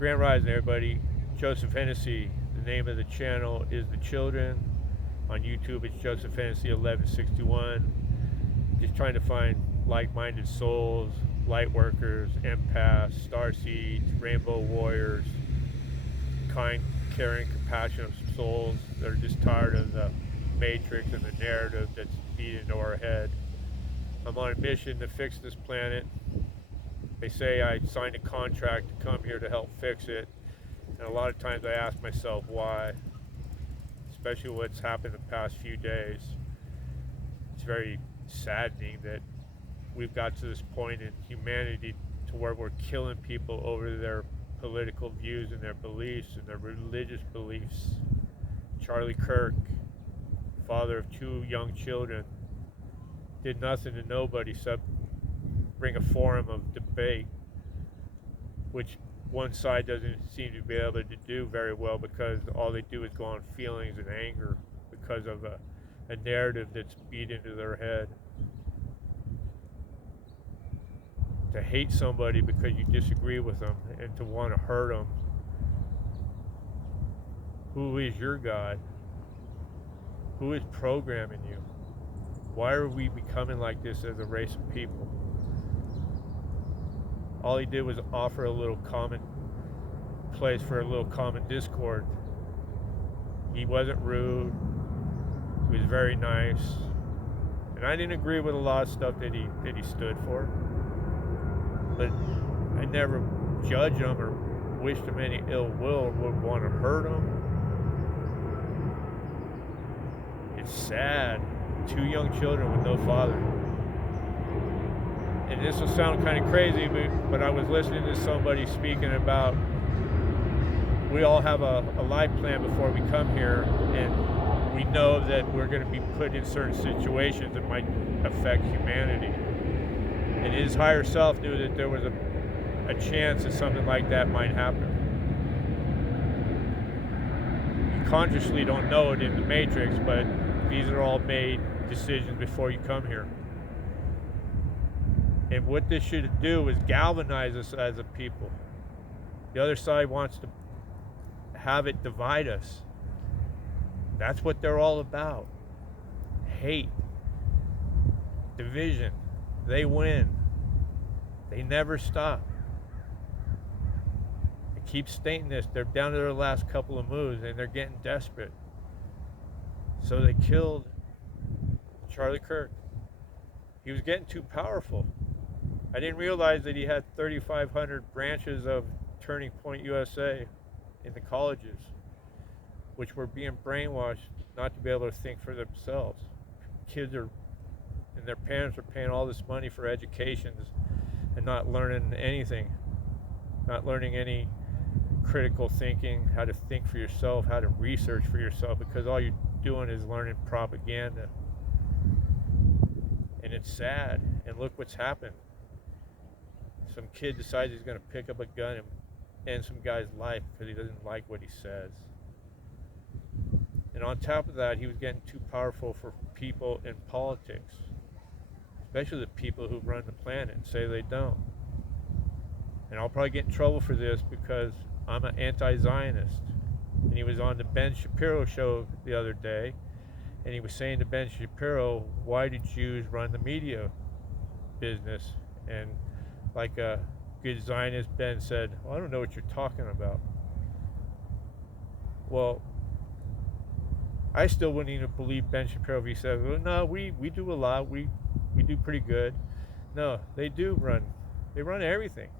Grand Rising, everybody. Joseph Hennessy. The name of the channel is The Children. On YouTube, it's Joseph Hennessy 1161. Just trying to find like-minded souls, light workers, empaths, starseeds, rainbow warriors, kind, caring, compassionate souls that are just tired of the matrix and the narrative that's feed into our head. I'm on a mission to fix this planet. They say I signed a contract to come here to help fix it. And a lot of times I ask myself why, especially what's happened the past few days. It's very saddening that we've got to this point in humanity to where we're killing people over their political views and their beliefs and their religious beliefs. Charlie Kirk, father of 2 young children, did nothing to nobody except bring a forum of debate, which one side doesn't seem to be able to do very well because all they do is go on feelings and anger because of a narrative that's beat into their head. To hate somebody because you disagree with them and to want to hurt them. Who is your God? Who is programming you? Why are we becoming like this as a race of people? All he did was offer a little common place for a little common discord. He wasn't rude. He was very nice. And I didn't agree with a lot of stuff that he stood for. But I never judged him or wished him any ill will or would want to hurt him. It's sad. 2 young children with no father. And this will sound kind of crazy, but I was listening to somebody speaking about we all have a life plan before we come here, and we know that we're going to be put in certain situations that might affect humanity. And his higher self knew that there was a chance that something like that might happen. You consciously don't know it in the matrix, but these are all made decisions before you come here. And what this should do is galvanize us as a people. The other side wants to have it divide us. That's what they're all about. Hate, division. They win. They never stop. I keep stating this. They're down to their last couple of moves and they're getting desperate. So they killed Charlie Kirk. He was getting too powerful. I didn't realize that he had 3,500 branches of Turning Point USA in the colleges, which were being brainwashed not to be able to think for themselves. Kids are, and their parents are paying all this money for educations and not learning anything, not learning any critical thinking, how to think for yourself, how to research for yourself, because all you're doing is learning propaganda. And it's sad, and look what's happened. Some kid decides he's going to pick up a gun and end some guy's life because he doesn't like what he says. And on top of that, he was getting too powerful for people in politics, especially the people who run the planet and say they don't. And I'll probably get in trouble for this because I'm an anti-Zionist. And he was on the Ben Shapiro show the other day, and he was saying to Ben Shapiro, why do Jews run the media business? And like a good Zionist, Ben said, well, I don't know what you're talking about. Well, I still wouldn't even believe Ben Shapiro if he said, well, no, we do a lot, we do pretty good. No, they run everything.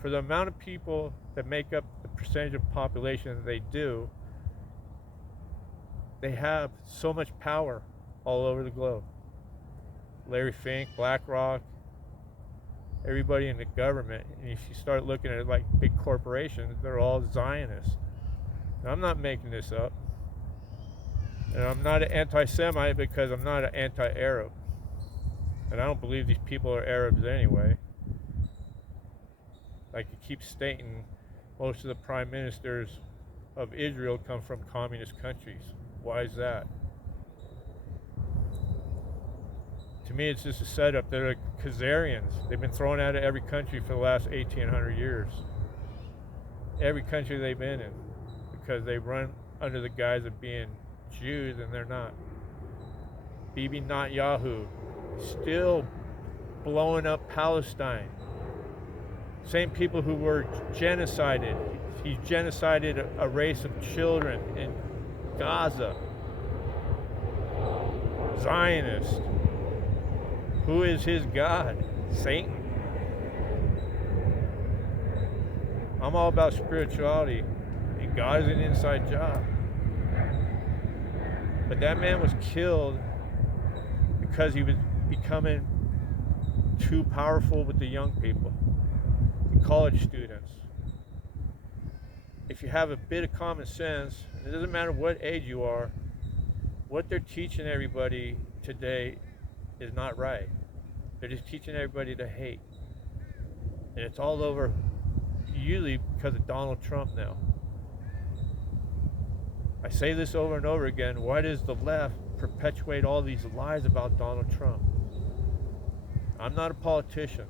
For the amount of people that make up the percentage of population that they do, they have so much power all over the globe. Larry Fink, BlackRock, everybody in the government, and if you start looking at it like big corporations, they're all Zionists. Now, I'm not making this up. And I'm not an anti-Semite because I'm not an anti-Arab. And I don't believe these people are Arabs anyway. Like you keep stating, most of the prime ministers of Israel come from communist countries. Why is that? To me, it's just a setup. They're like Khazarians. They've been thrown out of every country for the last 1,800 years. every country they've been in, because they run under the guise of being Jews and they're not. Bibi Netanyahu still blowing up Palestine. Same people who were genocided. He genocided a race of children in Gaza. Zionist. Who is his God? Satan. I'm all about spirituality, and God is an inside job. But that man was killed because he was becoming too powerful with the young people, the college students. If you have a bit of common sense, it doesn't matter what age you are, what they're teaching everybody today is not right. They're just teaching everybody to hate. And it's all over, usually because of Donald Trump now. I say this over and over again. Why does the left perpetuate all these lies about Donald Trump? I'm not a politician.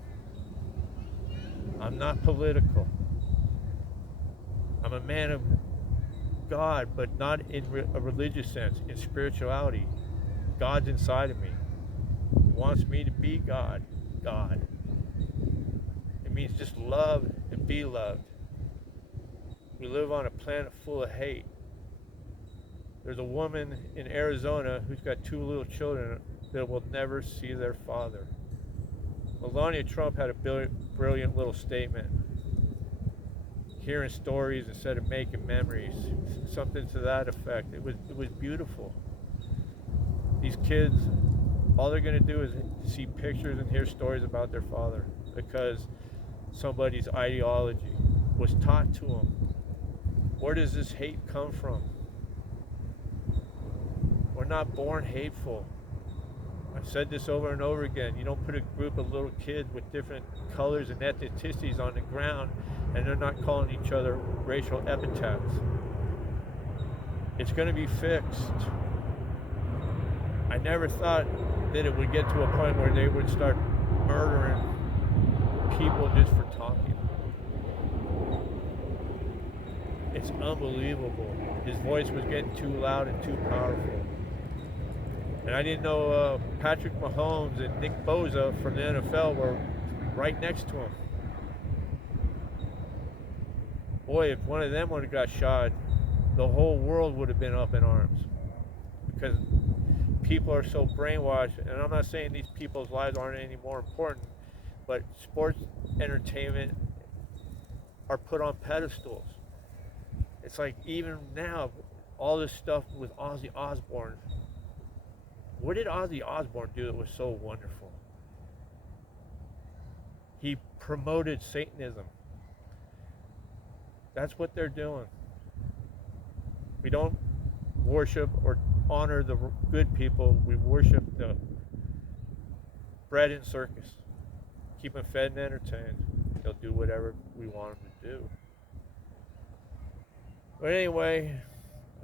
I'm not political. I'm a man of God, but not in a religious sense, in spirituality. God's inside of me. He wants me to be God. God. It means just love and be loved. We live on a planet full of hate. There's a woman in Arizona who's got 2 little children that will never see their father. Melania Trump had a brilliant little statement. Hearing stories instead of making memories. Something to that effect. It was beautiful. These kids, all they're going to do is see pictures and hear stories about their father because somebody's ideology was taught to them. Where does this hate come from? We're not born hateful. I've said this over and over again. You don't put a group of little kids with different colors and ethnicities on the ground and they're not calling each other racial epithets. It's going to be fixed. I never thought that it would get to a point where they would start murdering people just for talking. It's unbelievable. His voice was getting too loud and too powerful. And I didn't know Patrick Mahomes and Nick Bosa from the NFL were right next to him. Boy, if one of them would have got shot, the whole world would have been up in arms. Because people are so brainwashed, and I'm not saying these people's lives aren't any more important, but sports entertainment are put on pedestals. It's like even now, all this stuff with Ozzy Osbourne. What did Ozzy Osbourne do that was so wonderful? He promoted Satanism. That's what they're doing. We don't worship or honor the good people. We worship the bread and circus. Keep them fed and entertained. They'll do whatever we want them to do. But anyway,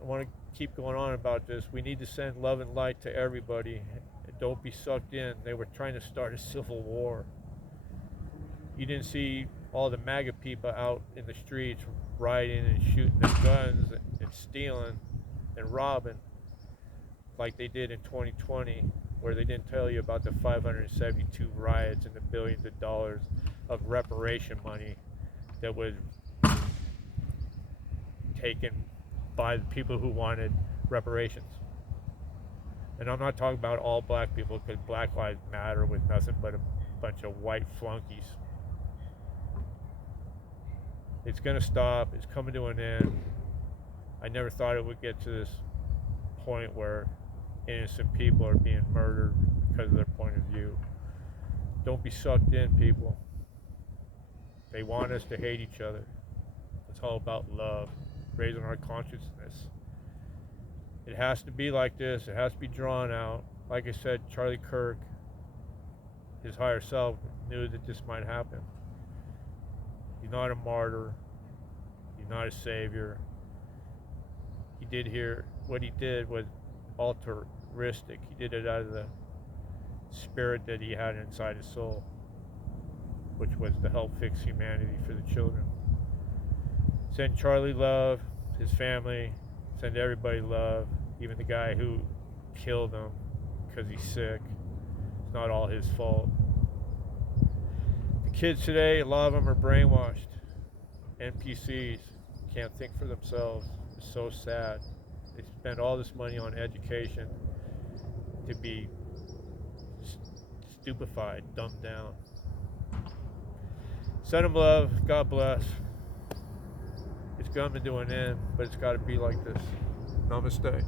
I want to keep going on about this. We need to send love and light to everybody. Don't be sucked in. They were trying to start a civil war. You didn't see all the MAGA people out in the streets rioting and shooting their guns and stealing and robbing like they did in 2020, where they didn't tell you about the 572 riots and the billions of dollars of reparation money that was taken by the people who wanted reparations. And I'm not talking about all black people, because Black Lives Matter was nothing but a bunch of white flunkies. It's going to stop. It's coming to an end. I never thought it would get to this point where innocent people are being murdered because of their point of view. Don't be sucked in, people. They want us to hate each other. It's all about love, raising our consciousness. It has to be like this. It has to be drawn out. Like I said, Charlie Kirk, his higher self, knew that this might happen. He's not a martyr. He's not a savior. He did here, what he did was altruistic. He did it out of the spirit that he had inside his soul, which was to help fix humanity for the children. Send Charlie love, his family. Send everybody love, even the guy who killed him because he's sick. It's not all his fault. The kids today, a lot of them are brainwashed. NPCs, can't think for themselves. It's so sad. They spend all this money on education to be stupefied, dumbed down. Send them love. God bless. It's coming to an end, but it's got to be like this. Namaste.